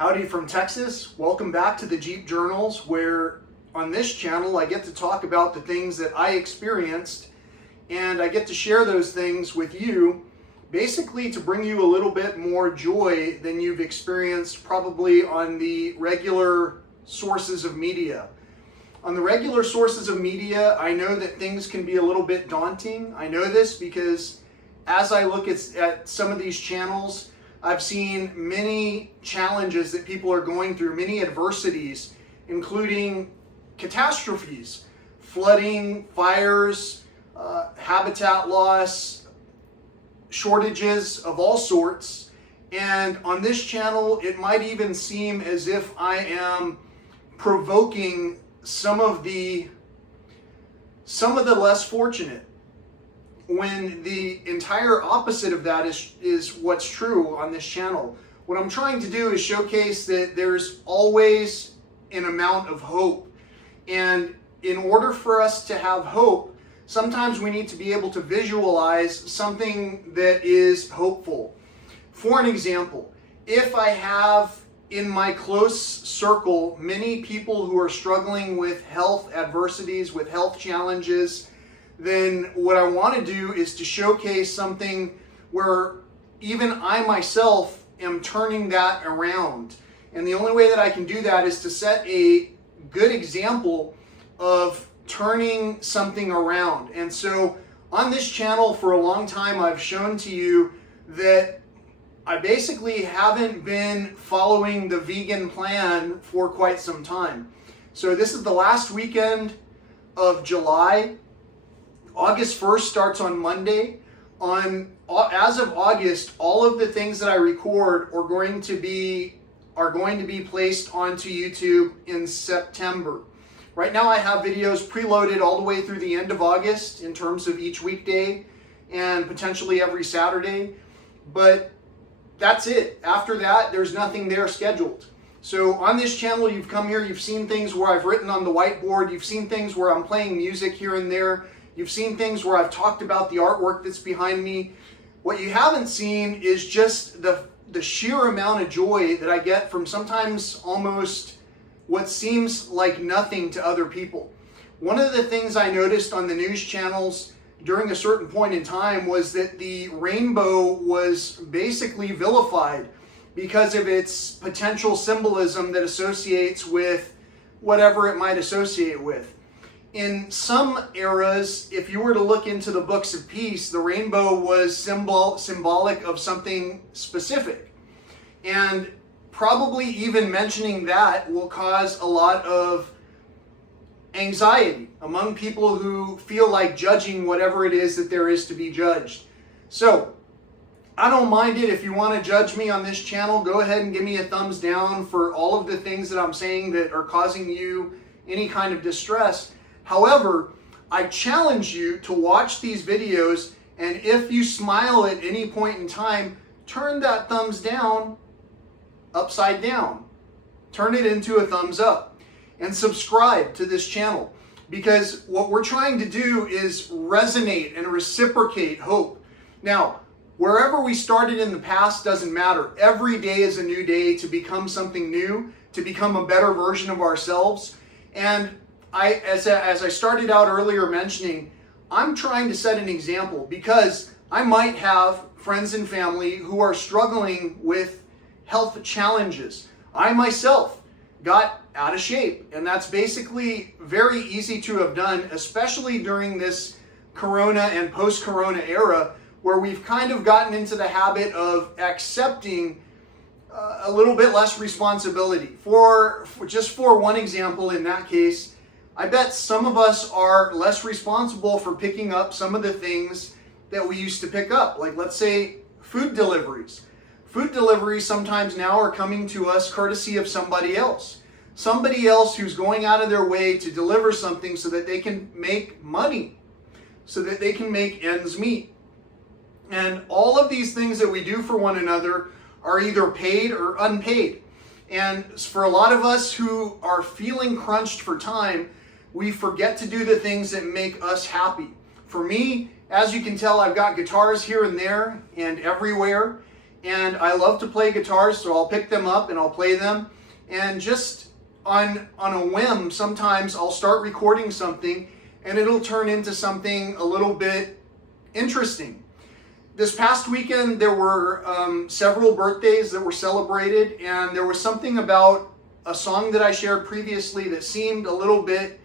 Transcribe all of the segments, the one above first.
Howdy from Texas. Welcome back to the Jeep Journals, where on this channel I get to talk about the things that I experienced, and I get to share those things with you, basically to bring you a little bit more joy than you've experienced probably on the regular sources of media. On the regular sources of media, I know that things can be a little bit daunting. I know this because as I look at some of these channels, I've seen many challenges that people are going through, many adversities, including catastrophes, flooding, fires, habitat loss, shortages of all sorts. And on this channel, it might even seem as if I am provoking some of the less fortunate, when the entire opposite of that is what's true on this channel. What I'm trying to do is showcase that there's always an amount of hope. And in order for us to have hope, sometimes we need to be able to visualize something that is hopeful. For an example, if I have in my close circle many people who are struggling with health adversities, with health challenges, then what I want to do is to showcase something where even I myself am turning that around. And the only way that I can do that is to set a good example of turning something around. And so on this channel for a long time, I've shown to you that I basically haven't been following the vegan plan for quite some time. So this is the last weekend of July. August 1st starts on Monday. As of August, all of the things that I record are going to be placed onto YouTube in September. Right now I have videos preloaded all the way through the end of August in terms of each weekday and potentially every Saturday. But that's it. After that, there's nothing there scheduled. So on this channel, you've come here, you've seen things where I've written on the whiteboard, you've seen things where I'm playing music here and there, you've seen things where I've talked about the artwork that's behind me. What you haven't seen is just the sheer amount of joy that I get from sometimes almost what seems like nothing to other people. One of the things I noticed on the news channels during a certain point in time was that the rainbow was basically vilified because of its potential symbolism that associates with whatever it might associate with. In some eras, if you were to look into the books of peace, the rainbow was symbolic of something specific. And probably even mentioning that will cause a lot of anxiety among people who feel like judging whatever it is that there is to be judged. So, I don't mind it. If you want to judge me on this channel, go ahead and give me a thumbs down for all of the things that I'm saying that are causing you any kind of distress. However, I challenge you to watch these videos, and if you smile at any point in time, turn that thumbs down upside down. Turn it into a thumbs up and subscribe to this channel, because what we're trying to do is resonate and reciprocate hope. Now, wherever we started in the past doesn't matter. Every day is a new day to become something new, to become a better version of ourselves. And as I started out earlier mentioning, I'm trying to set an example, because I might have friends and family who are struggling with health challenges. I myself got out of shape, and that's basically very easy to have done, especially during this Corona and post-Corona era, where we've kind of gotten into the habit of accepting a little bit less responsibility. For one example, in that case, I bet some of us are less responsible for picking up some of the things that we used to pick up. Like, let's say, food deliveries. Food deliveries sometimes now are coming to us courtesy of somebody else. Somebody else who's going out of their way to deliver something so that they can make money, so that they can make ends meet. And all of these things that we do for one another are either paid or unpaid. And for a lot of us who are feeling crunched for time, we forget to do the things that make us happy. For me, as you can tell, I've got guitars here and there and everywhere. and I love to play guitars, so I'll pick them up and I'll play them. And just on a whim, sometimes I'll start recording something and it'll turn into something a little bit interesting. This past weekend, there were several birthdays that were celebrated, and there was something about a song that I shared previously that seemed a little bit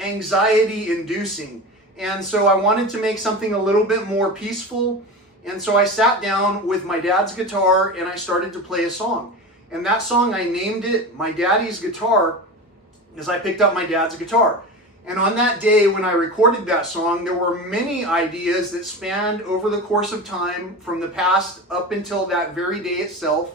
anxiety-inducing. And so I wanted to make something a little bit more peaceful, and so I sat down with my dad's guitar and I started to play a song. And that song, I named it My Daddy's Guitar, as I picked up my dad's guitar. And on that day when I recorded that song, there were many ideas that spanned over the course of time from the past up until that very day itself.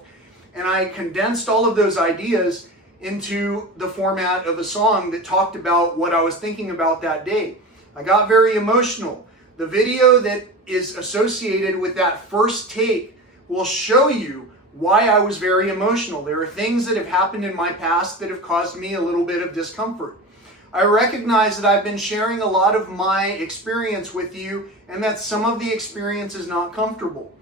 And I condensed all of those ideas into the format of a song that talked about what I was thinking about that day. I got very emotional. The video that is associated with that first take will show you why I was very emotional. There are things that have happened in my past that have caused me a little bit of discomfort. I recognize that I've been sharing a lot of my experience with you, and that some of the experience is not comfortable.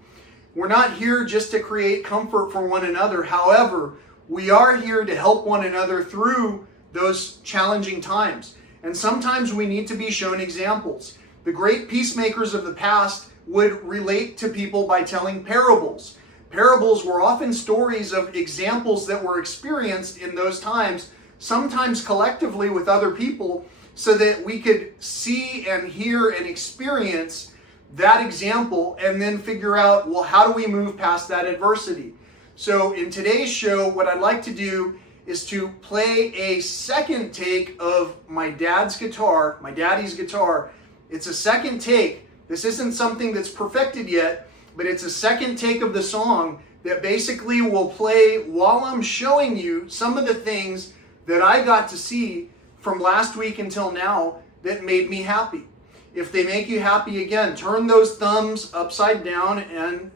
We're not here just to create comfort for one another. However, we are here to help one another through those challenging times. And sometimes we need to be shown examples. The great peacemakers of the past would relate to people by telling parables. Parables were often stories of examples that were experienced in those times, sometimes collectively with other people, so that we could see and hear and experience that example and then figure out, well, how do we move past that adversity? So in today's show, what I'd like to do is to play a second take of my daddy's guitar. It's a second take. This isn't something that's perfected yet, but it's a second take of the song that basically will play while I'm showing you some of the things that I got to see from last week until now that made me happy. If they make you happy, again, turn those thumbs upside down and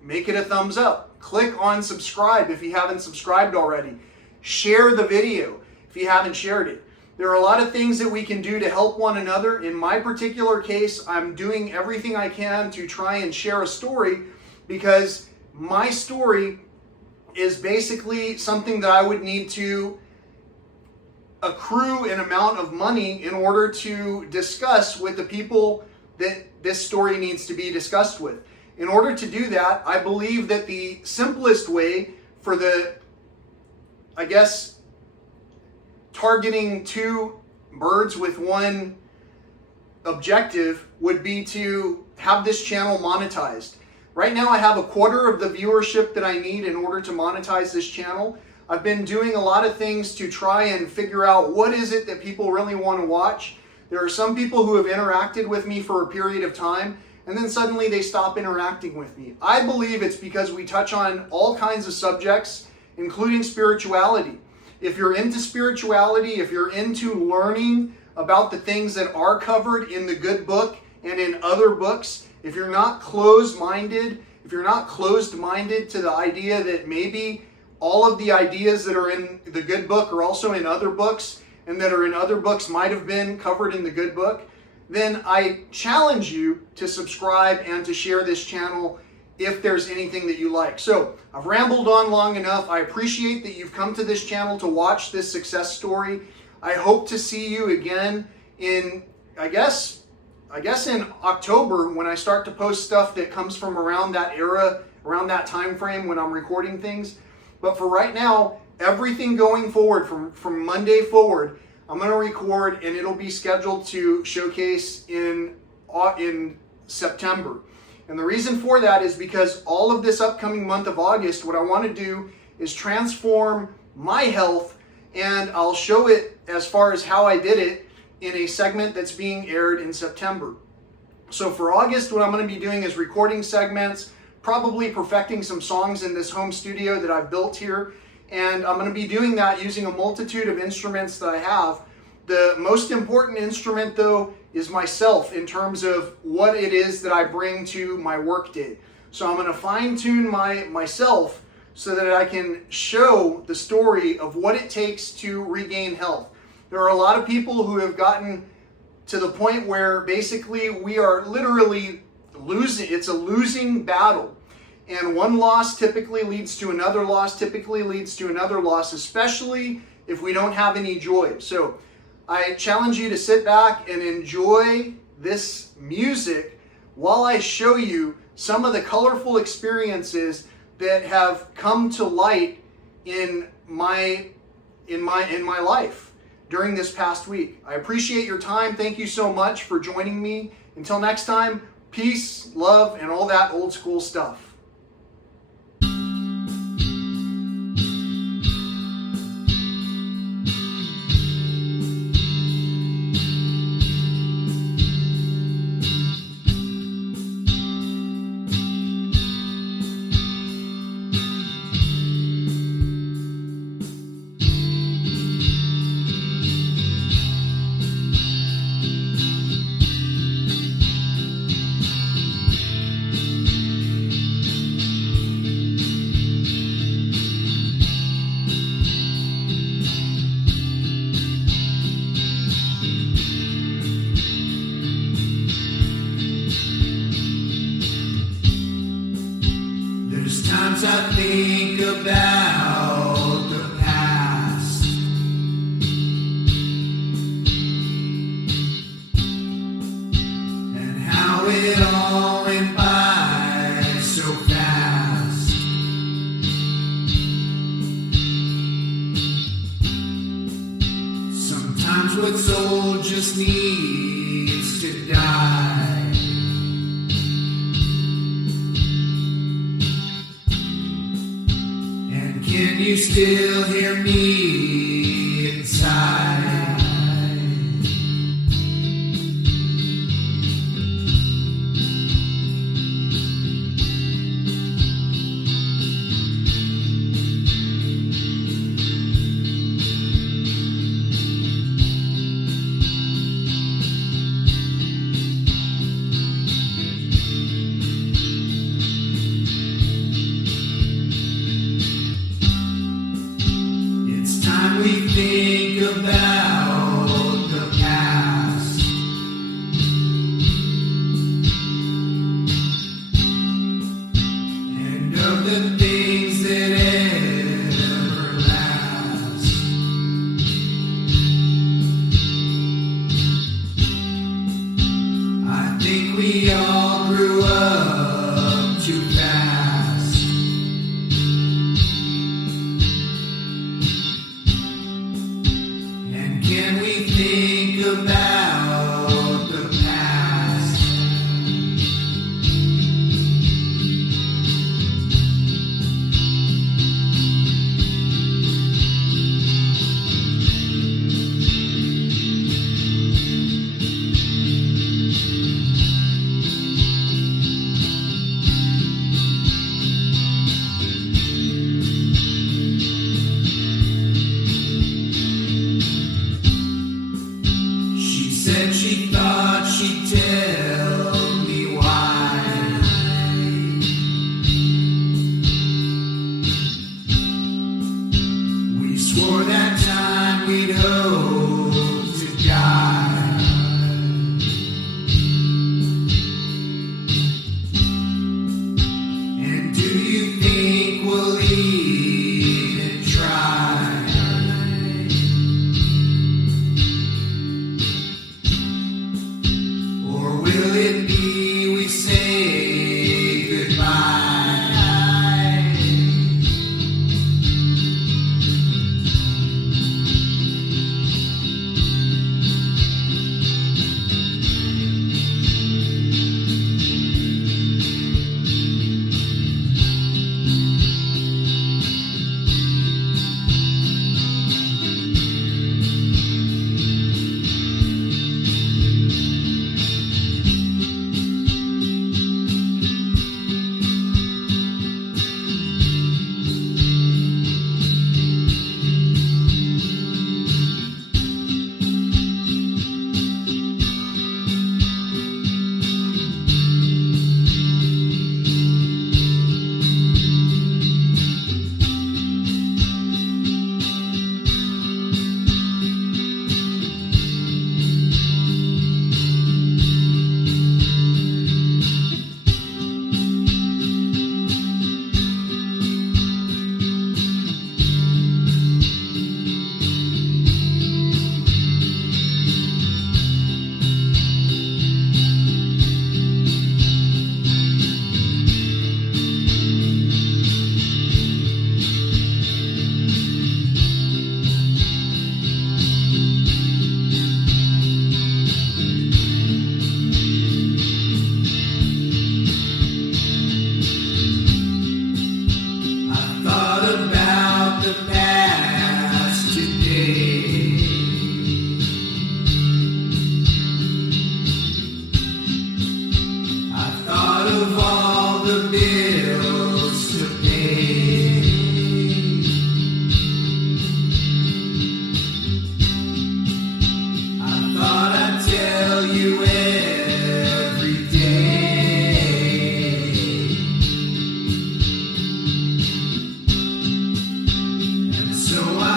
make it a thumbs up. Click on subscribe if you haven't subscribed already. Share the video if you haven't shared it. There are a lot of things that we can do to help one another. In my particular case, I'm doing everything I can to try and share a story, because my story is basically something that I would need to accrue an amount of money in order to discuss with the people that this story needs to be discussed with. In order to do that, I believe that the simplest way for targeting two birds with one objective would be to have this channel monetized. Right now I have 1/4 of the viewership that I need in order to monetize this channel. I've been doing a lot of things to try and figure out what is it that people really want to watch. There are some people who have interacted with me for a period of time, and then suddenly they stop interacting with me. I believe it's because we touch on all kinds of subjects, including spirituality. If you're into spirituality, if you're into learning about the things that are covered in the good book and in other books, if you're not closed-minded to the idea that maybe all of the ideas that are in the good book are also in other books, and that are in other books might have been covered in the good book, then I challenge you to subscribe and to share this channel if there's anything that you like. So I've rambled on long enough. I appreciate that you've come to this channel to watch this success story. I hope to see you again in, I guess in October, when I start to post stuff that comes from around that era, around that time frame when I'm recording things. But for right now, everything going forward from Monday forward, I'm going to record, and it'll be scheduled to showcase in September. And the reason for that is because all of this upcoming month of August, what I want to do is transform my health, and I'll show it as far as how I did it in a segment that's being aired in September. So for August, what I'm going to be doing is recording segments, probably perfecting some songs in this home studio that I've built here. And I'm going to be doing that using a multitude of instruments that I have. The most important instrument, though, is myself in terms of what it is that I bring to my work day. So I'm going to fine-tune myself so that I can show the story of what it takes to regain health. There are a lot of people who have gotten to the point where basically we are literally losing. It's a losing battle. And one loss typically leads to another loss, typically leads to another loss, especially if we don't have any joy. So I challenge you to sit back and enjoy this music while I show you some of the colorful experiences that have come to light in my life during this past week. I appreciate your time. Thank you so much for joining me. Until next time, peace, love, and all that old school stuff. Sometimes I think about the past and how it all went by so fast. Sometimes what's old just needs to die. Can you still hear me inside? We think about the past and of the things that ever last. I think we all grew up too fast. Can we think about the past? Said she thought she'd tell me why. We swore that time we'd hope to die. And do you think we'll even try? Will it be we say goodbye?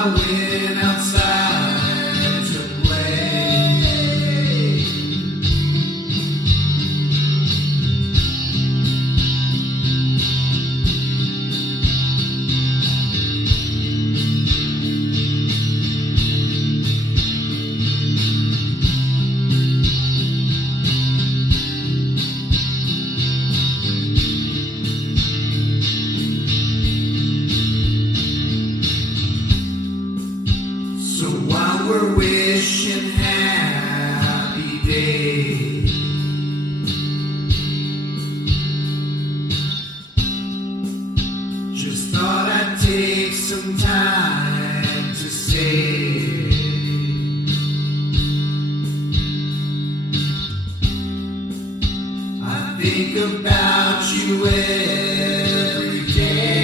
I went outside to play. So while we're wishing happy days, just thought I'd take some time to say I think about you every day.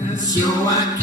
And so I